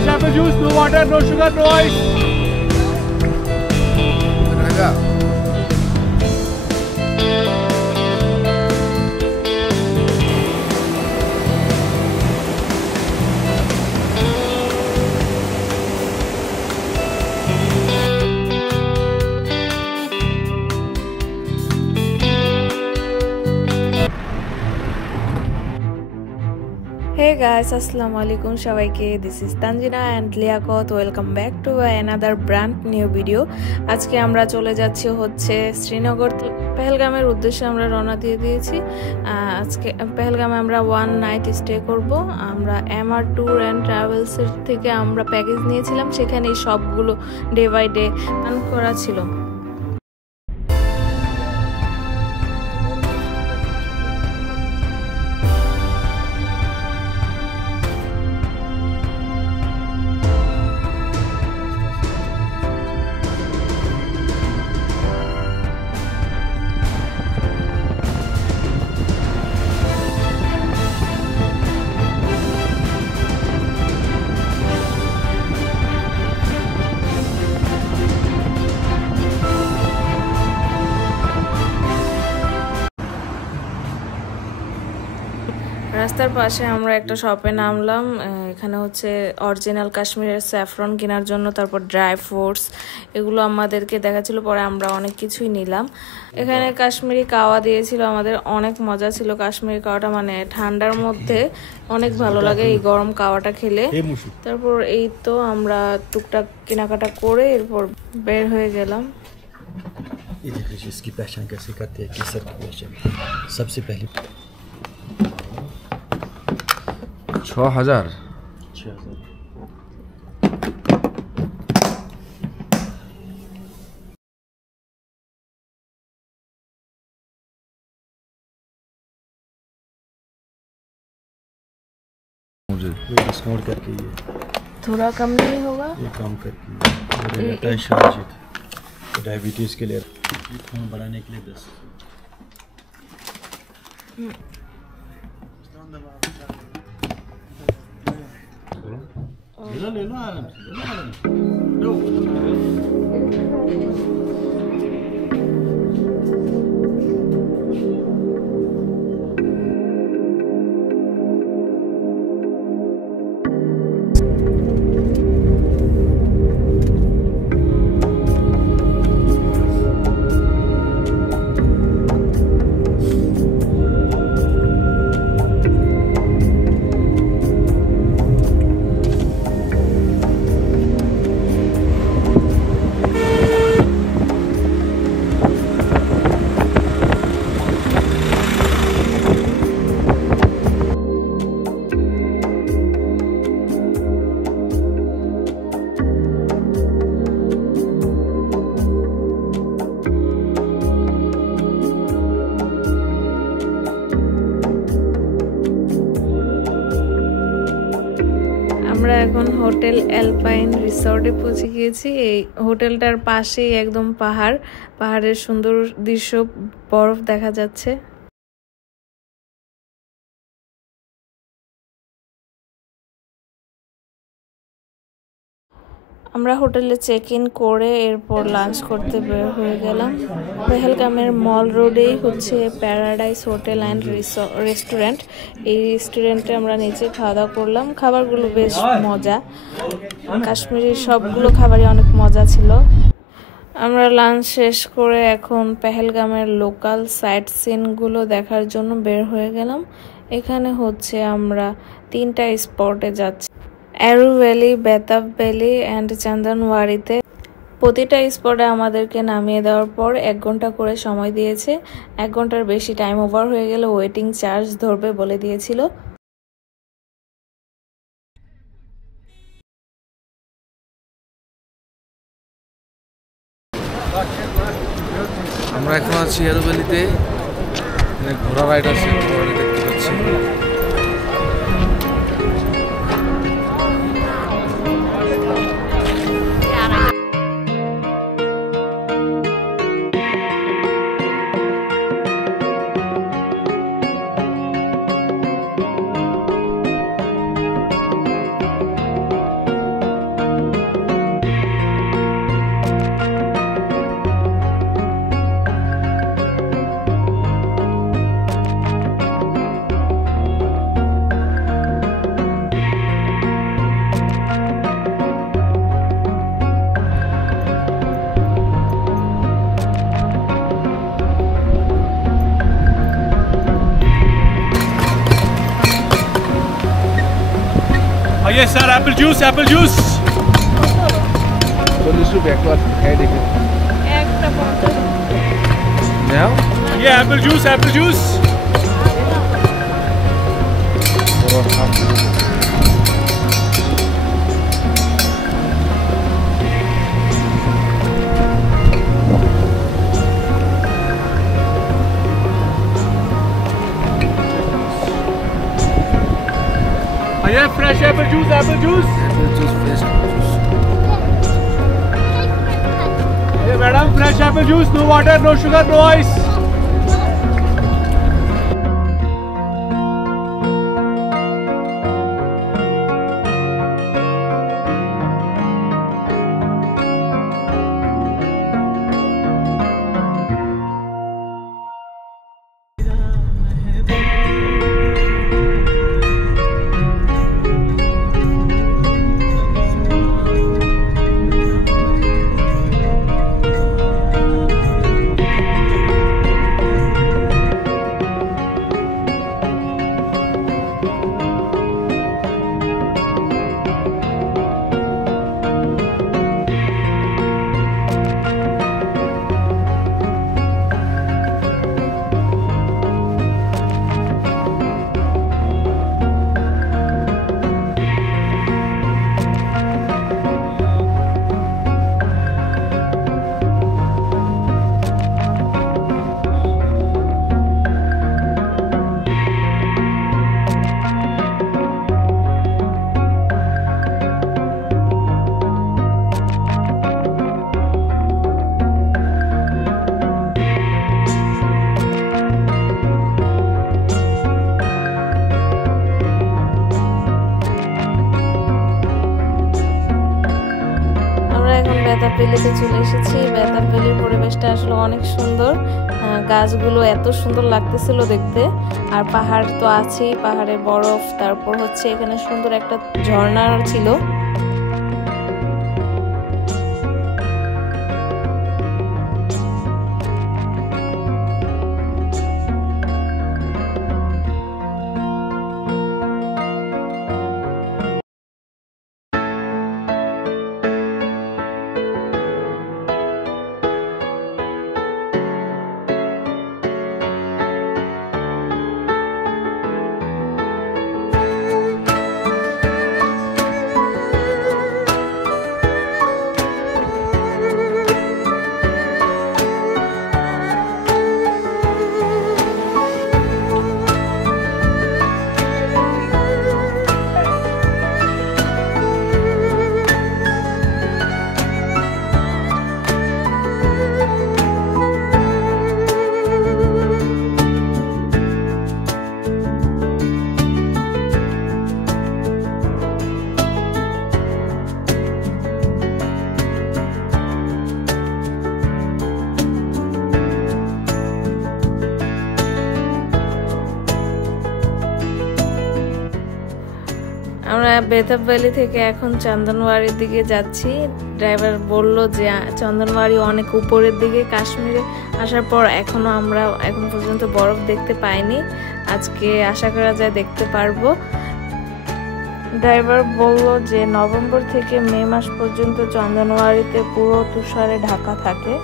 fresh apple juice, no water, no sugar, no ice. Hey guys, assalamu alaikum সবাইকে, this is Tanjina and Liaqat. Welcome back to another brand new video. আজকে আমরা চলে যাচ্ছি হচ্ছে শ্রীনগর পেহেলগামের উদ্দেশ্যে আমরা রওনা দিয়ে দিয়েছি। আজকে পেহেলগামে আমরা ওয়ান নাইট স্টে করব। আমরা MR ট্যুর অ্যান্ড ট্রাভেলস এর থেকে আমরা প্যাকেজ নিয়েছিলাম, সেখানে সবগুলো ডে বাই ডে প্ল্যান করা ছিল। রাস্তার পাশে আমরা একটা শপে নামলাম। এখানে হচ্ছে অরিজিনাল কাশ্মীরের স্যাফরন কেনার জন্য, তারপর ড্রাই ফ্রুটস এগুলো আমাদেরকে দেখাচ্ছিল। পরে আমরা অনেক কিছুই নিলাম। এখানে কাশ্মীরি কাওয়া দিয়েছিল আমাদের, অনেক মজা ছিল কাশ্মীরি কাওয়াটা, মানে ঠান্ডার মধ্যে অনেক ভালো লাগে এই গরম কাওয়াটা খেলে। তারপর এই তো আমরা টুকটাক কেনাকাটা করে এরপর বের হয়ে গেলাম। इसकी पहचान कैसे करते हैं, केसर की पहचान सबसे पहले 6000 मुझे डिस्काउंट करके ये थोड़ा कम नहीं होगा? ये काम करके शाहजिद डायबिटीज़ के लिए, खून बढ़ाने के लिए 10। ले लो आराम से, আমরা এখন হোটেল অ্যালপাইন রিসর্টে পৌঁছে গিয়েছি। এই হোটেলটার পাশেই একদম পাহাড়ের সুন্দর দৃশ্য, বরফ দেখা যাচ্ছে। আমরা হোটেলে চেক ইন করে এরপর লাঞ্চ করতে বের হয়ে গেলাম। পেহেলগামের মল রোডেই হচ্ছে প্যারাডাইস হোটেল অ্যান্ড রেস্টুরেন্ট। এই রেস্টুরেন্টে আমরা নিচে খাওয়া দাওয়া করলাম। খাবারগুলো বেশ মজা, কাশ্মীরের সবগুলো খাবারই অনেক মজা ছিল। আমরা লাঞ্চ শেষ করে এখন পেহেলগামের লোকাল সাইট সিনগুলো দেখার জন্য বের হয়ে গেলাম। এখানে হচ্ছে আমরা 3টা স্পটে যাচ্ছি, অ্যারু ভ্যালি, বেতাব ভ্যালি অ্যান্ড চন্দনওয়াড়িতে। প্রতিটা স্পটে আমাদেরকে নামিয়ে দেওয়ার পর 1 ঘন্টা করে সময় দিয়েছে। 1 ঘন্টার বেশি টাইম ওভার হয়ে গেলে ওয়েটিং চার্জ ধরবে বলে দিয়েছিল। আমরা এখন আছি অ্যারু ভ্যালিতে, ঘোড়া রাইড আছে, ঘোড়া দেখতে পাচ্ছি। Yes sir, apple juice, apple juice. 40 রুপি একবার খাই দেখি একটা 50 নাও Yeah, apple juice, apple juice. বড় খাম Yeah, fresh apple juice, apple juice. Juice fresh juice Yeah, madam, fresh apple juice, no water, no sugar, no ice. বেতাবভ্যালিতে চলে এসেছি। বেতাবভ্যালির পরিবেশটা আসলে অনেক সুন্দর, গাছগুলো এত সুন্দর লাগতেছিল দেখতে, আর পাহাড় তো আছেই, পাহাড়ে বরফ, তারপর হচ্ছে এখানে সুন্দর একটা ঝর্ণা ছিল। আমরা বেতাবভ্যালি থেকে এখন চন্দনওয়ারির দিকে যাচ্ছি। ড্রাইভার বলল যে চন্দনওয়ারি অনেক উপরের দিকে, কাশ্মীরে আসার পর আমরা এখন পর্যন্ত বরফ দেখতে পাইনি, আজকে আশা করা যায় দেখতে পারবো। ড্রাইভার বলল যে নভেম্বর থেকে মে মাস পর্যন্ত চন্দনওয়ারিতে পুরো তুষারে ঢাকা থাকে।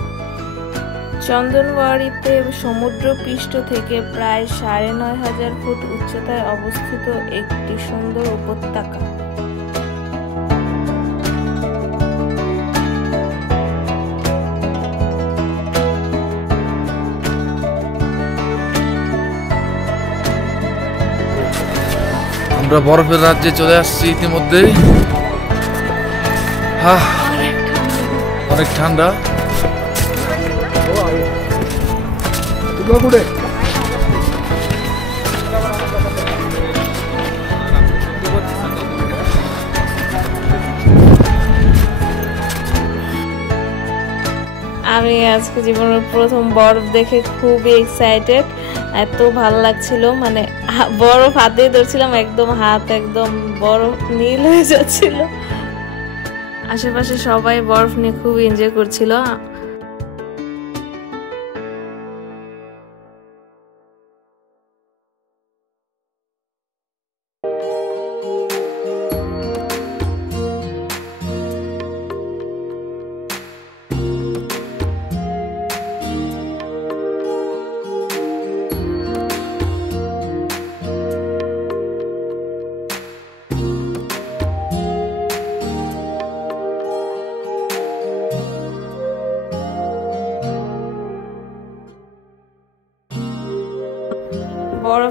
চন্দনওয়ারিতে সমুদ্রপৃষ্ঠ থেকে প্রায় ৯,৫০০ ফুট উচ্চতায় অবস্থিত একটি সুন্দর উপত্যকা। আমরা বরফের রাজ্যে চলে আসছি ইতিমধ্যে। অনেক ঠান্ডা। আমি আজকে জীবনের প্রথম বরফ দেখে খুবই এক্সাইটেড, এত ভালো লাগছিল, মানে বরফ হাতে ধরছিলাম, একদম হাত একদম বরফ নীল হয়ে যাচ্ছিল। আশেপাশে সবাই বরফ নিয়ে খুব এনজয় করছিল।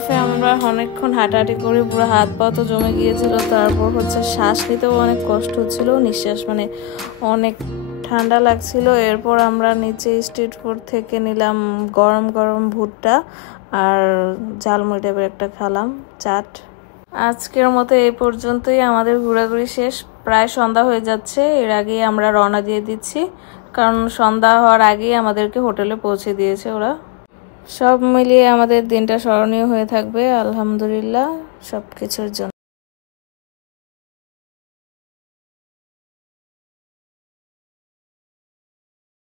ক্যাফে আমরা অনেকক্ষণ হাঁটাহাঁটি করে পুরো হাত পা তো জমে গিয়েছিল, তারপর হচ্ছে শ্বাস নিতেও অনেক কষ্ট হচ্ছিল, নিঃশ্বাস মানে অনেক ঠান্ডা লাগছিল। এরপর আমরা নিচে স্ট্রিট ফুড থেকে নিলাম গরম গরম ভুট্টা আর ঝালমুড়ি টাইপের একটা খেলাম চাট। আজকের মতো এই পর্যন্তই, আমাদের ঘোরাঘুরি শেষ, প্রায় সন্ধ্যা হয়ে যাচ্ছে। এর আগেই আমরা রওনা দিয়ে দিচ্ছি, কারণ সন্ধ্যা হওয়ার আগেই আমাদেরকে হোটেলে পৌঁছে দিয়েছে ওরা। সব মিলিয়ে আমাদের দিনটা স্মরণীয় হয়ে থাকবে আলহামদুলিল্লাহ সব কিছুর জন্য।